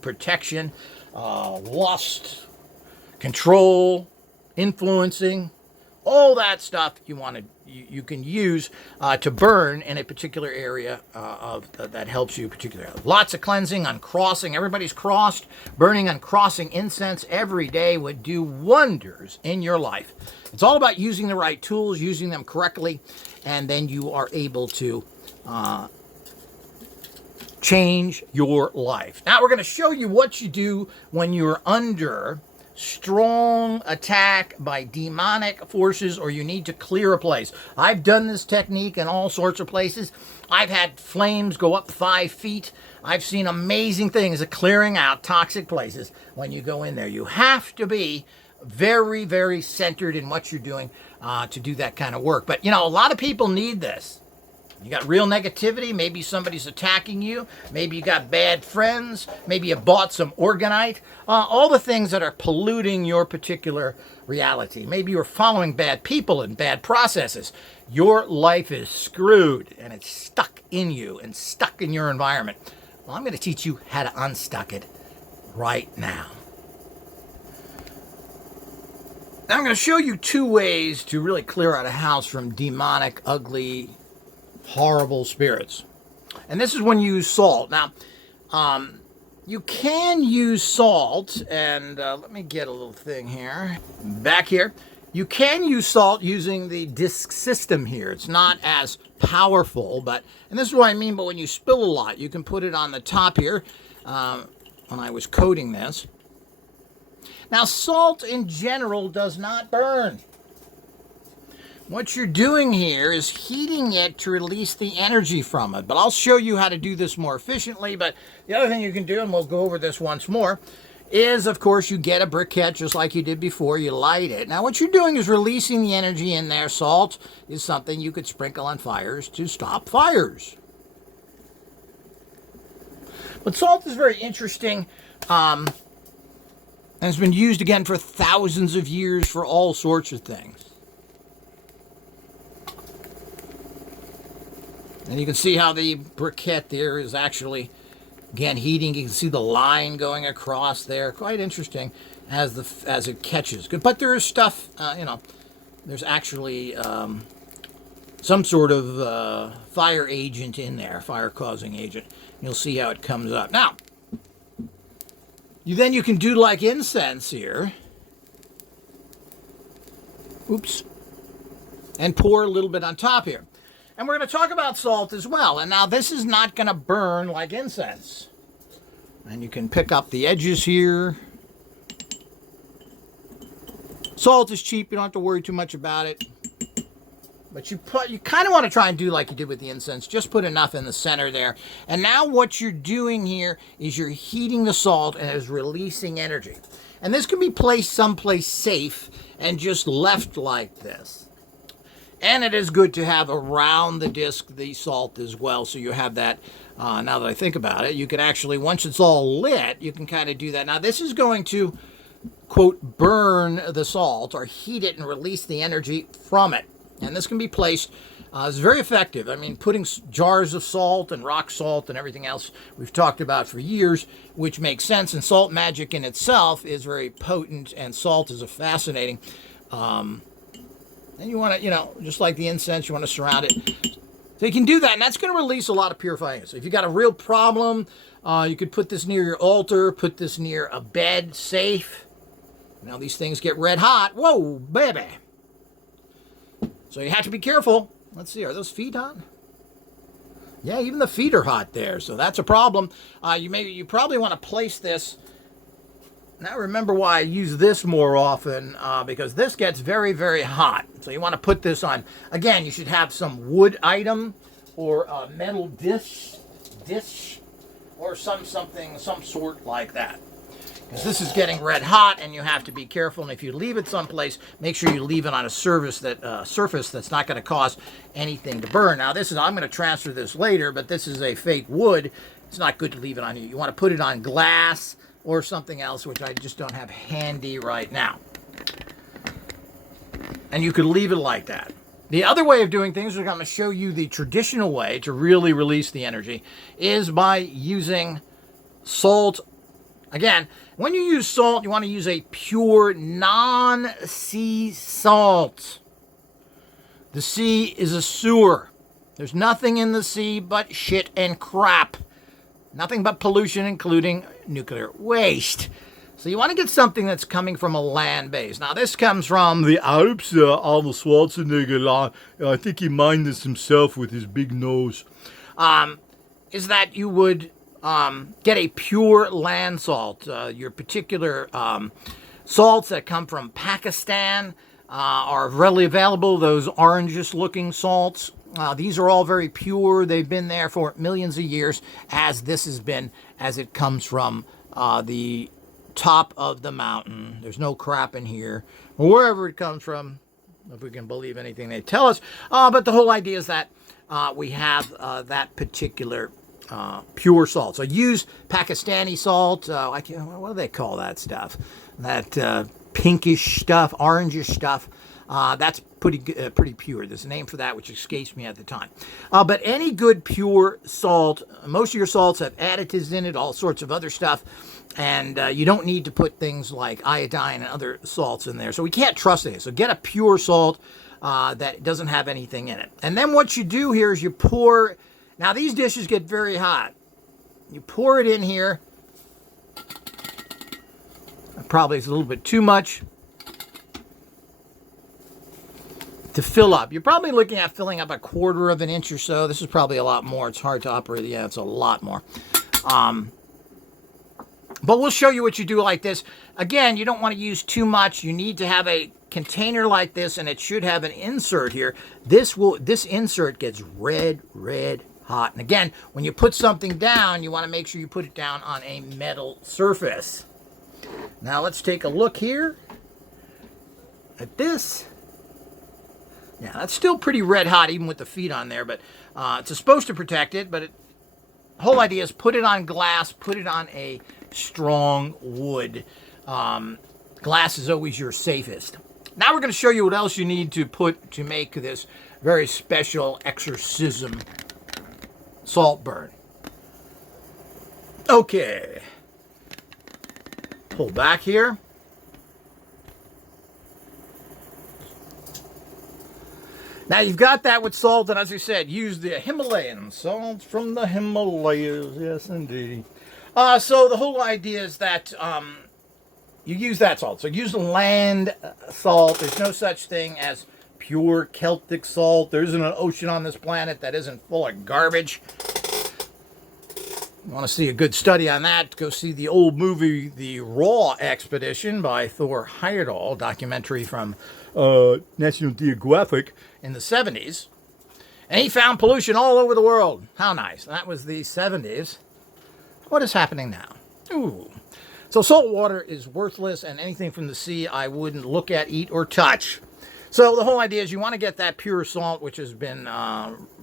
protection, lust, control, influencing, all that stuff you can use to burn in a particular area that helps you particularly. Lots of cleansing, uncrossing. Everybody's crossed. Burning uncrossing incense every day would do wonders in your life. It's all about using the right tools, using them correctly, and then you are able to change your life. Now we're going to show you what you do when you're under strong attack by demonic forces or you need to clear a place. I've done this technique in all sorts of places. I've had flames go up 5 feet. I've seen amazing things at clearing out toxic places when you go in there. You have to be very, very centered in what you're doing to do that kind of work. But, you know, a lot of people need this. You got real negativity. Maybe somebody's attacking you. Maybe you got bad friends. Maybe you bought some organite. All the things that are polluting your particular reality. Maybe you're following bad people and bad processes. Your life is screwed and it's stuck in you and stuck in your environment. Well, I'm going to teach you how to unstuck it right now. Now I'm going to show you 2 ways to really clear out a house from demonic, ugly, horrible spirits. And this is when you use salt. Now, you can use salt, and let me get a little thing here. Back here. You can use salt using the disc system here. It's not as powerful, and this is what I mean, but when you spill a lot, you can put it on the top here when I was coating this. Now, salt in general does not burn. What you're doing here is heating it to release the energy from it. But I'll show you how to do this more efficiently. But the other thing you can do, and we'll go over this once more, is, of course, you get a briquette just like you did before. You light it. Now, what you're doing is releasing the energy in there. Salt is something you could sprinkle on fires to stop fires. But salt is very interesting. And it's been used, again, for thousands of years for all sorts of things. And you can see how the briquette there is actually, again, heating. You can see the line going across there. Quite interesting as it catches. But there is stuff, there's actually some sort of fire agent in there, fire-causing agent. You'll see how it comes up. Now, you can do like incense here. Oops. And pour a little bit on top here. And we're going to talk about salt as well. And now this is not going to burn like incense. And you can pick up the edges here. Salt is cheap. You don't have to worry too much about it. But you kind of want to try and do like you did with the incense. Just put enough in the center there. And now what you're doing here is you're heating the salt and it's releasing energy. And this can be placed someplace safe and just left like this. And it is good to have around the disc the salt as well. So you have that, now that I think about it, you can actually, once it's all lit, you can kind of do that. Now this is going to, quote, burn the salt or heat it and release the energy from it. And this can be placed, it's very effective. I mean, putting jars of salt and rock salt and everything else we've talked about for years, which makes sense. And salt magic in itself is very potent, and salt is a fascinating, and you want to, just like the incense, you want to surround it. So you can do that, and that's going to release a lot of purifying. So if you got a real problem, you could put this near your altar, put this near a bed, safe. Now these things get red hot. Whoa, baby. So you have to be careful. Let's see, are those feet hot? Yeah, even the feet are hot there, so that's a problem. You probably want to place this. Now remember why I use this more often, because this gets very, very hot. So you want to put this on. Again, you should have some wood item or a metal dish, or some sort like that. Because this is getting red hot, and you have to be careful. And if you leave it someplace, make sure you leave it on a surface that's not going to cause anything to burn. Now I'm going to transfer this later, but this is a fake wood. It's not good to leave it on you. You want to put it on glass or something else, which I just don't have handy right now. And you could leave it like that. The other way of doing things, which I'm going to show you the traditional way to really release the energy, is by using salt Again, when you use salt, you want to use a pure non-sea salt. The sea is a sewer. There's nothing in the sea but shit and crap. Nothing but pollution, including nuclear waste. So you want to get something that's coming from a land base. Now, this comes from the Alps, Arnold Schwarzenegger. I think he mined this himself with his big nose. Is that you would get a pure land salt. Your particular salts that come from Pakistan are readily available, those orangish-looking salts. These are all very pure. They've been there for millions of years, as this has been, as it comes from the top of the mountain. There's no crap in here, or wherever it comes from, if we can believe anything they tell us. But the whole idea is that we have that particular pure salt. So use Pakistani salt. What do they call that stuff? That pinkish stuff, orangish stuff. That's pretty pure. There's a name for that which escapes me at the time. But any good pure salt, most of your salts have additives in it, all sorts of other stuff, and you don't need to put things like iodine and other salts in there. So we can't trust it. So get a pure salt that doesn't have anything in it. And then what you do here is you pour. Now these dishes get very hot. You pour it in here. Probably is a little bit too much to fill up. You're probably looking at filling up 1/4 of an inch or so. This is probably a lot more. It's hard to operate. Yeah, it's a lot more. But we'll show you what you do like this. Again, you don't want to use too much. You need to have a container like this, and it should have an insert here. This insert gets red hot. And again, when you put something down, you want to make sure you put it down on a metal surface. Now let's take a look here at this. Yeah, that's still pretty red hot, even with the feet on there, but it's supposed to protect it, but the whole idea is put it on glass, put it on a strong wood. Glass is always your safest. Now we're going to show you what else you need to put to make this very special exorcism salt burn. Okay. Pull back here. Now you've got that with salt, and as I said, use the Himalayan salt from the Himalayas. Yes, indeed. So the whole idea is that you use that salt. So use land salt. There's no such thing as pure Celtic salt. There isn't an ocean on this planet that isn't full of garbage. You want to see a good study on that, go see the old movie, The Raw Expedition by Thor Heyerdahl, documentary from National Geographic in the 70s. And he found pollution all over the world. How nice. That was the 70s. What is happening now? Ooh. So salt water is worthless, and anything from the sea I wouldn't look at, eat, or touch. So the whole idea is you want to get that pure salt, which has been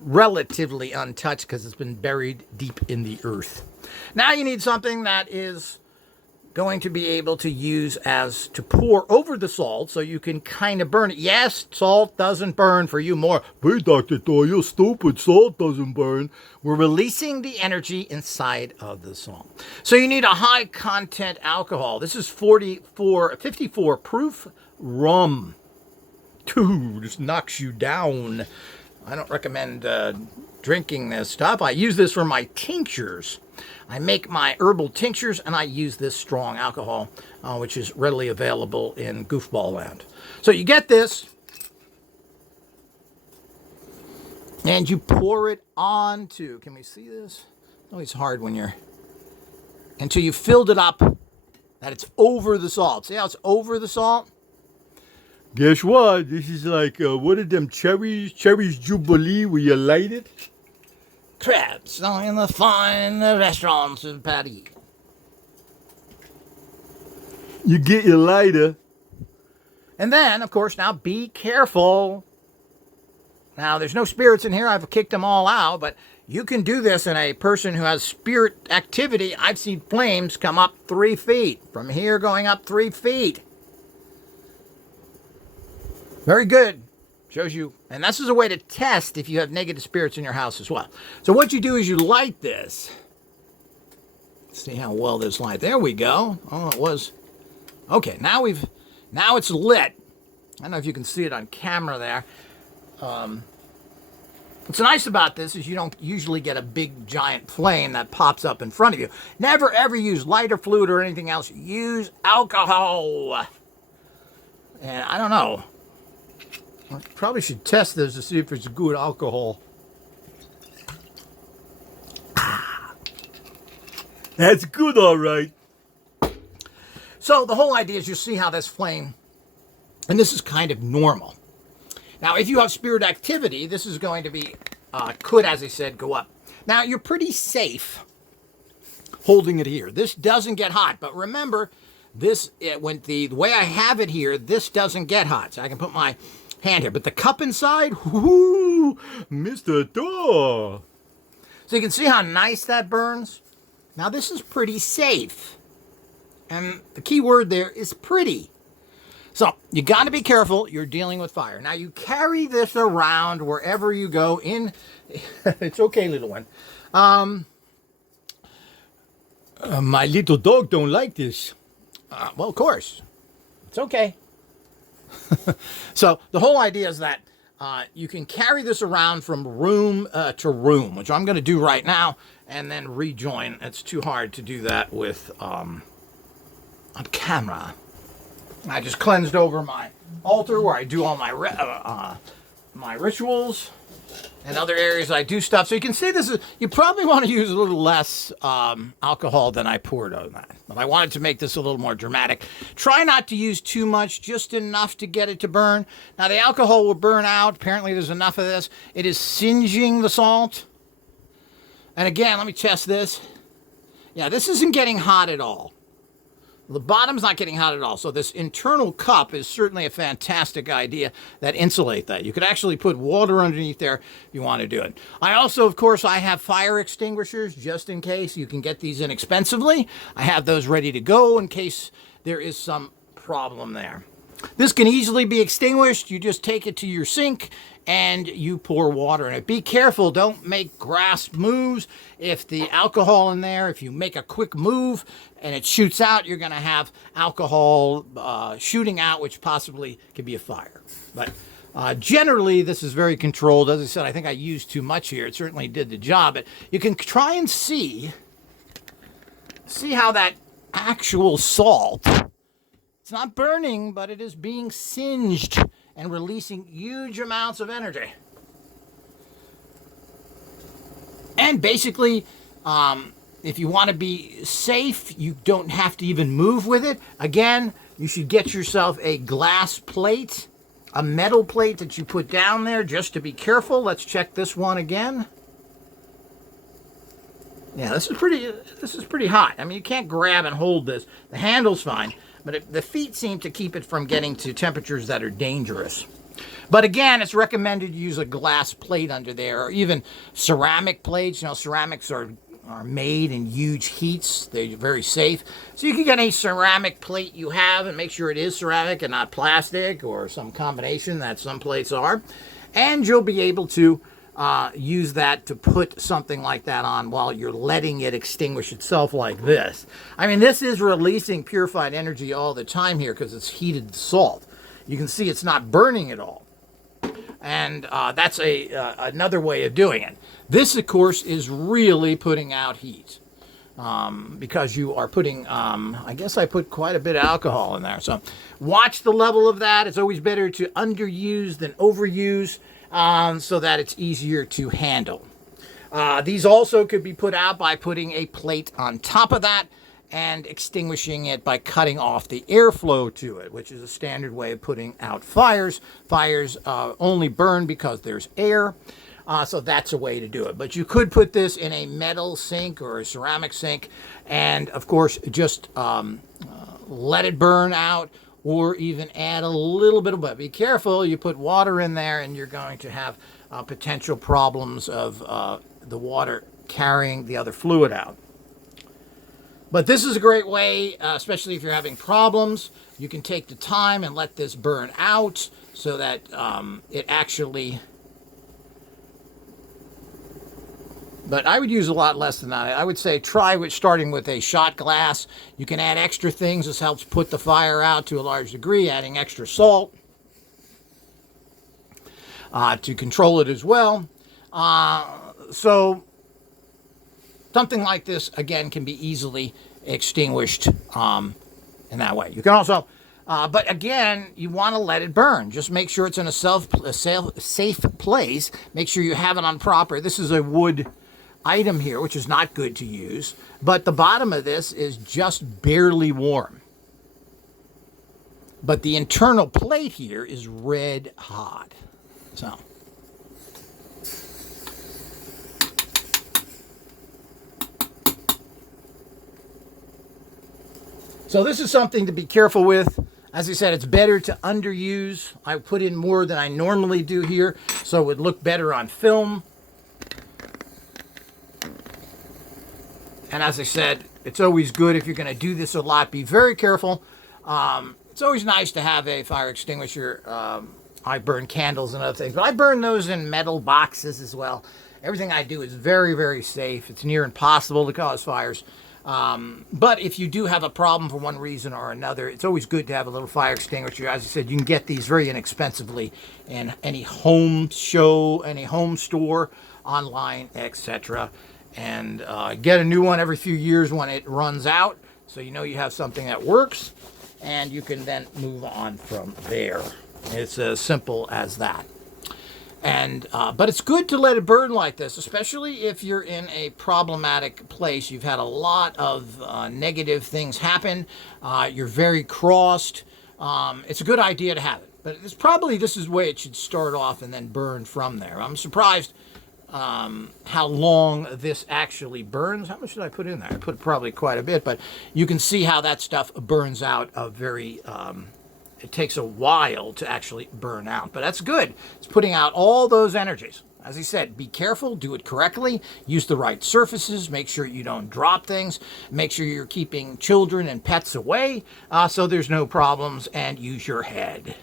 relatively untouched because it's been buried deep in the earth. Now you need something that is going to be able to use as to pour over the salt so you can kind of burn it. Yes, salt doesn't burn for you more. Wait, Dr. Thor, you're stupid. Salt doesn't burn. We're releasing the energy inside of the salt. So you need a high content alcohol. This is 54 proof rum. Dude, this knocks you down. I don't recommend drinking this stuff. I use this for my tinctures. I make my herbal tinctures, and I use this strong alcohol, which is readily available in goofball land. So you get this, and you pour it onto, can we see this? Oh, it's hard when you're, until you filled it up, that it's over the salt. See how it's over the salt? Guess what? This is like, what are them cherries? Cherries Jubilee where you light it? Crabs in the fine restaurants of Paris. You get your lighter. And then, of course, now be careful. Now, there's no spirits in here. I've kicked them all out. But you can do this in a person who has spirit activity. I've seen flames come up 3 feet. From here going up 3 feet. Very good. Shows you, and this is a way to test if you have negative spirits in your house as well. So what you do is you light this See how well this light. There we go. Oh, it was. Okay, now it's lit. I don't know if you can see it on camera there. What's nice about this is you don't usually get a big giant flame that pops up in front of you. Never ever use lighter fluid or anything else. Use alcohol. And I don't know. I probably should test this to see if it's good alcohol. That's good, all right. So the whole idea is you see how this flame, and this is kind of normal. Now, if you have spirit activity, this is going to be, could, as I said, go up. Now, you're pretty safe holding it here. This doesn't get hot, but remember, when the way I have it here, this doesn't get hot. So I can put my hand here, but the cup inside, whoo, Mr. Thor. So you can see how nice that burns. Now, this is pretty safe. And the key word there is pretty. So, you got to be careful. You're dealing with fire. Now, you carry this around wherever you go in. It's okay, little one. My little dog don't like this. Well, of course. It's okay. So, the whole idea is that you can carry this around from room to room, which I'm going to do right now, and then rejoin. It's too hard to do that with on camera. I just cleansed over my altar where I do all my my rituals and other areas I do stuff. So you can see this is, you probably want to use a little less alcohol than I poured on that. But I wanted to make this a little more dramatic. Try not to use too much, just enough to get it to burn. Now the alcohol will burn out. Apparently there's enough of this. It is singeing the salt. And again, let me test this. Yeah, this isn't getting hot at all. The bottom's not getting hot at all. So this internal cup is certainly a fantastic idea that insulate that. You could actually put water underneath there if you want to do it. I also, of course, I have fire extinguishers just in case. You can get these inexpensively. I have those ready to go in case there is some problem there. This can easily be extinguished. You just take it to your sink and you pour water in it. Be careful, don't make grass moves. If the alcohol in there, if you make a quick move and it shoots out, you're going to have alcohol shooting out, which possibly could be a fire. But generally, this is very controlled. As I said, I think I used too much here. It certainly did the job. But you can try and see how that actual salt, it's not burning, but it is being singed and releasing huge amounts of energy. And basically, if you want to be safe, you don't have to even move with it. Again, you should get yourself a glass plate, a metal plate that you put down there just to be careful. Let's check this one again. Yeah, this is pretty hot. I mean, you can't grab and hold this. The handle's fine. But the feet seem to keep it from getting to temperatures that are dangerous. But again, it's recommended you use a glass plate under there, or even ceramic plates. You know, ceramics are made in huge heats. They're very safe. So you can get any ceramic plate you have and make sure it is ceramic and not plastic or some combination that some plates are. And you'll be able to use that to put something like that on while you're letting it extinguish itself like this. I mean, this is releasing purified energy all the time here because it's heated salt. You can see it's not burning at all. And that's another way of doing it. This, of course, is really putting out heat because you are putting, I guess I put quite a bit of alcohol in there. So watch the level of that. It's always better to underuse than overuse. So that it's easier to handle. These also could be put out by putting a plate on top of that and extinguishing it by cutting off the airflow to it, which is a standard way of putting out fires. Fires only burn because there's air, so that's a way to do it. But you could put this in a metal sink or a ceramic sink and, of course, just let it burn out, or even add a little bit of water. Be careful, you put water in there and you're going to have potential problems of the water carrying the other fluid out. But this is a great way, especially if you're having problems. You can take the time and let this burn out so that it actually But I would use a lot less than that. I would say try with starting with a shot glass. You can add extra things. This helps put the fire out to a large degree, adding extra salt to control it as well. So something like this, again, can be easily extinguished in that way. You can also, but again, you want to let it burn. Just make sure it's in a safe place. Make sure you have it on proper. This is a wood item here, which is not good to use, but the bottom of this is just barely warm. But the internal plate here is red hot. So this is something to be careful with. As I said, it's better to underuse. I put in more than I normally do here, so it would look better on film. And as I said, it's always good if you're going to do this a lot. Be very careful. It's always nice to have a fire extinguisher. I burn candles and other things, but I burn those in metal boxes as well. Everything I do is very, very safe. It's near impossible to cause fires. But if you do have a problem for one reason or another, it's always good to have a little fire extinguisher. As I said, you can get these very inexpensively in any home show, any home store, online, etc. And get a new one every few years when it runs out, so you know you have something that works, and you can then move on from there. It's as simple as that. And but it's good to let it burn like this, especially if you're in a problematic place. You've had a lot of negative things happen. You're very crossed. It's a good idea to have it. But it's probably, this is the way it should start off and then burn from there. I'm surprised how long this actually burns. How much did I put in there? I put probably quite a bit, but you can see how that stuff burns out of very... it takes a while to actually burn out, but that's good. It's putting out all those energies. As I said, be careful, do it correctly, use the right surfaces, make sure you don't drop things, make sure you're keeping children and pets away so there's no problems, and use your head.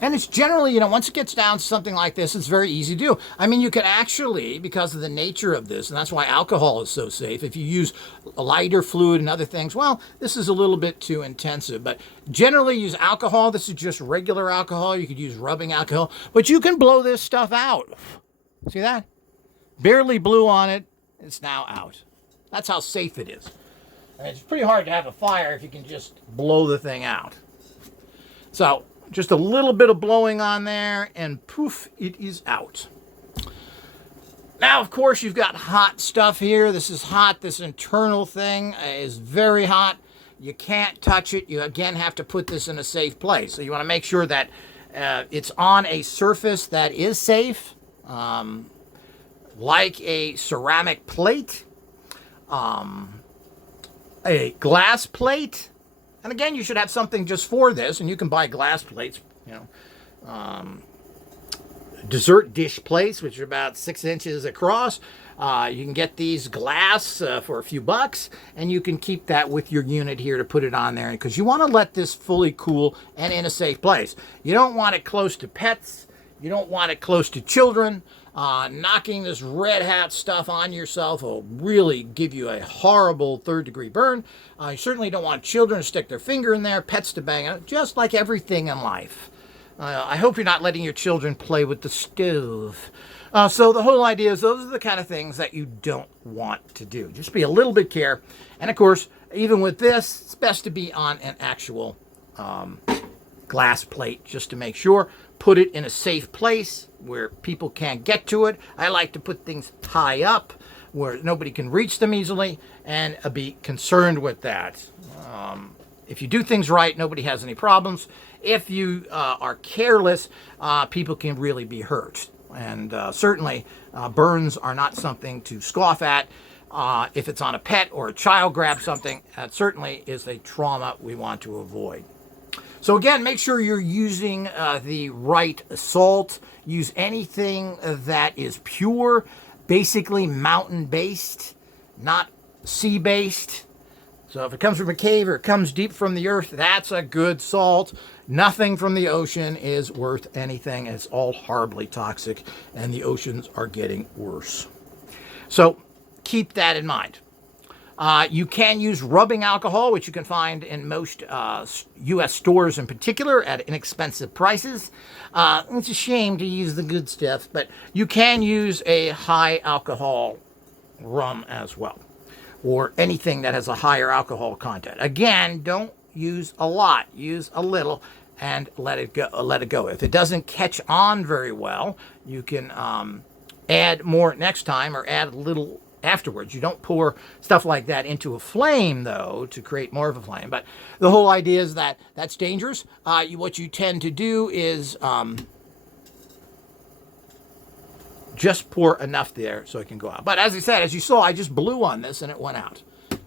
And it's generally, you know, once it gets down to something like this, it's very easy to do. I mean, you can actually, because of the nature of this, and that's why alcohol is so safe, if you use a lighter fluid and other things, well, this is a little bit too intensive. But generally use alcohol. This is just regular alcohol. You could use rubbing alcohol. But you can blow this stuff out. See that? Barely blew on it. It's now out. That's how safe it is. And it's pretty hard to have a fire if you can just blow the thing out. So... just a little bit of blowing on there, and poof, it is out. Now, of course, you've got hot stuff here. This is hot. This internal thing is very hot. You can't touch it. You, again, have to put this in a safe place. So you want to make sure that it's on a surface that is safe, like a ceramic plate, a glass plate. And again, you should have something just for this, and you can buy glass plates, you know, dessert dish plates, which are about 6 inches across. You can get these glass for a few bucks, and you can keep that with your unit here to put it on there, because you want to let this fully cool and in a safe place. You don't want it close to pets. You don't want it close to children. Knocking this red hat stuff on yourself will really give you a horrible third-degree burn. You certainly don't want children to stick their finger in there, pets to bang it, just like everything in life. I hope you're not letting your children play with the stove. So the whole idea is those are the kind of things that you don't want to do. Just be a little bit careful. And, of course, even with this, it's best to be on an actual glass plate just to make sure. Put it in a safe place where people can't get to it. I like to put things high up where nobody can reach them easily, and be concerned with that. If you do things right, nobody has any problems. If you are careless, people can really be hurt. And certainly burns are not something to scoff at. If it's on a pet or a child grabs something, that certainly is a trauma we want to avoid. So again, make sure you're using the right salt. Use anything that is pure, basically mountain-based, not sea-based. So if it comes from a cave or it comes deep from the earth, that's a good salt. Nothing from the ocean is worth anything. It's all horribly toxic, and the oceans are getting worse. So keep that in mind. You can use rubbing alcohol, which you can find in most U.S. stores in particular at inexpensive prices. It's a shame to use the good stuff, but you can use a high alcohol rum as well, or anything that has a higher alcohol content. Again, don't use a lot. Use a little and let it go. If it doesn't catch on very well, you can add more next time or add a little afterwards. You don't pour stuff like that into a flame, though, to create more of a flame. But the whole idea is that that's dangerous. What you tend to do is just pour enough there so it can go out. But as I said, as you saw, I just blew on this and it went out.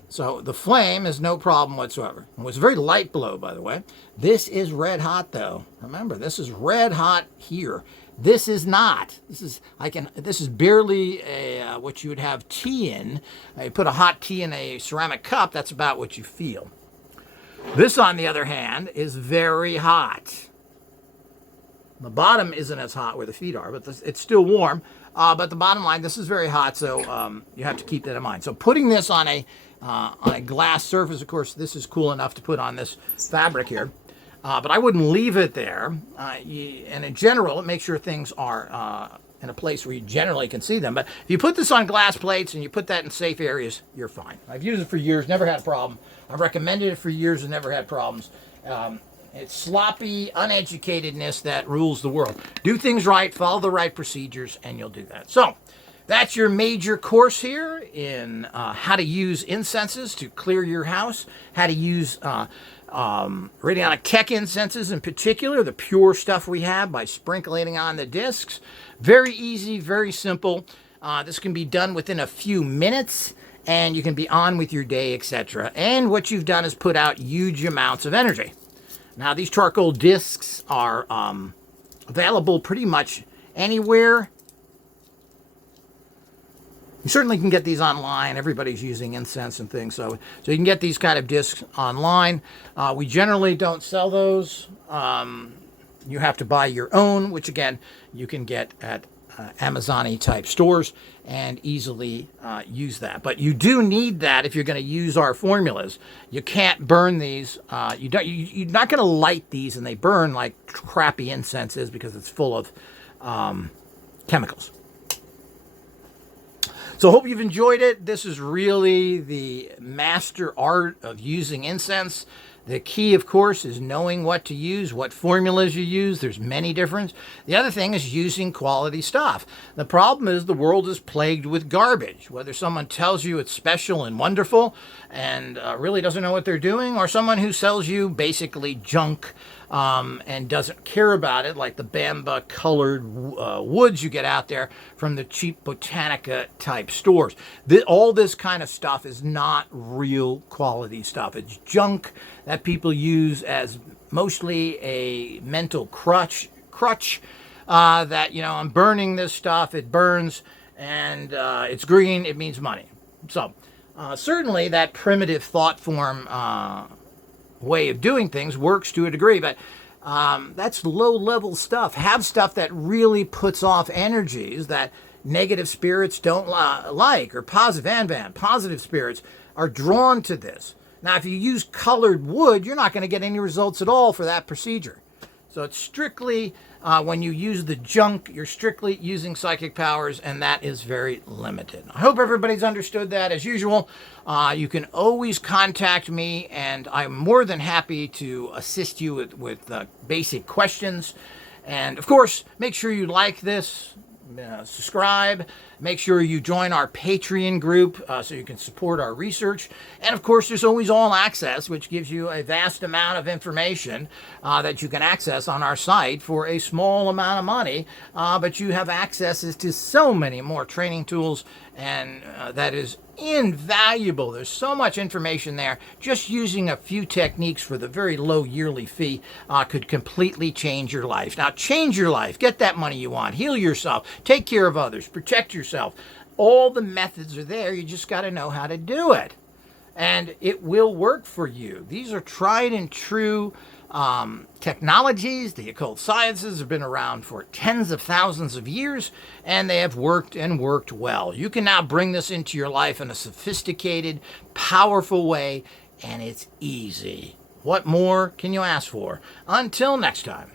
So the flame is no problem whatsoever. It was a very light blow, by the way. This is red hot, though. Remember, this is red hot here. This is not. This is barely a what you would have tea in. You put a hot tea in a ceramic cup. That's about what you feel. This, on the other hand, is very hot. The bottom isn't as hot where the feet are, but it's still warm. But the bottom line, this is very hot, so you have to keep that in mind. So putting this on a glass surface, of course, this is cool enough to put on this fabric here. But I wouldn't leave it there. And in general, make sure things are in a place where you generally can see them. But if you put this on glass plates and you put that in safe areas, you're fine. I've used it for years, never had a problem. I've recommended it for years and never had problems. It's sloppy uneducatedness that rules the world. Do things right, follow the right procedures, and you'll do that. So that's your major course here in how to use incenses to clear your house, how to use radionic tech incenses in particular, the pure stuff we have, by sprinkling on the discs. Very easy, very simple. This can be done within a few minutes, and you can be on with your day, etc. And what you've done is put out huge amounts of energy. Now, these charcoal discs are available pretty much anywhere. You certainly can get these online. Everybody's using incense and things, so you can get these kind of discs online. We generally don't sell those. You have to buy your own, which again you can get at Amazon-y type stores and easily use that. But you do need that if you're going to use our formulas. You can't burn these. You're not going to light these and they burn like crappy incense is, because it's full of chemicals. So I hope you've enjoyed it. This is really the master art of using incense. The key, of course, is knowing what to use, what formulas you use. There's many different. The other thing is using quality stuff. The problem is the world is plagued with garbage. Whether someone tells you it's special and wonderful and really doesn't know what they're doing, or someone who sells you basically junk and doesn't care about it, like the Bamba colored woods you get out there from the cheap Botanica type stores. All this kind of stuff is not real quality stuff. It's junk that people use as mostly a mental crutch that, you know, I'm burning this stuff, it burns, and it's green, it means money. So certainly that primitive thought form way of doing things works to a degree, but that's low-level stuff. Have stuff that really puts off energies that negative spirits don't like, or positive spirits are drawn to this. Now, if you use colored wood, you're not going to get any results at all for that procedure. So it's strictly, when you use the junk, you're strictly using psychic powers, and that is very limited. I hope everybody's understood that. As usual, you can always contact me, and I'm more than happy to assist you with basic questions. And, of course, make sure you like this, subscribe, make sure you join our Patreon group so you can support our research. And of course, there's always All Access, which gives you a vast amount of information that you can access on our site for a small amount of money, but you have access to so many more training tools, and that is invaluable. There's so much information there. Just using a few techniques for the very low yearly fee could completely change your life. Now, change your life. Get that money you want. Heal yourself. Take care of others. Protect yourself. All the methods are there. You just got to know how to do it. And it will work for you. These are tried and true technologies, the occult sciences have been around for tens of thousands of years, and they have worked and worked well. You can now bring this into your life in a sophisticated, powerful way, and it's easy. What more can you ask for? Until next time.